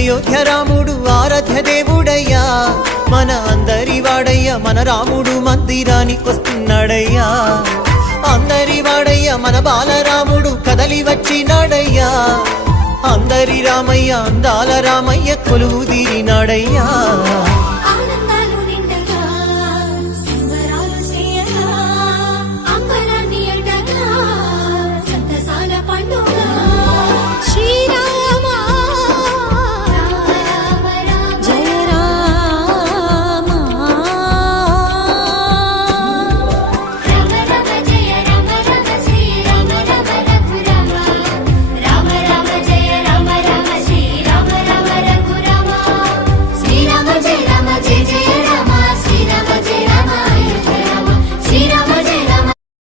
అయోధ్య రాముడు ఆరాధ్య దేవుడయ్యా, మన అందరి వాడయ్యా, మన రాముడు మందిరానికొస్తున్నాడయ్యా. అందరి వాడయ్యా మన బాలరాముడు కదలి వచ్చినాడయ్యా, అందరి రామయ్య అందాల రామయ్య కొలువు తీరినాడయ్యా.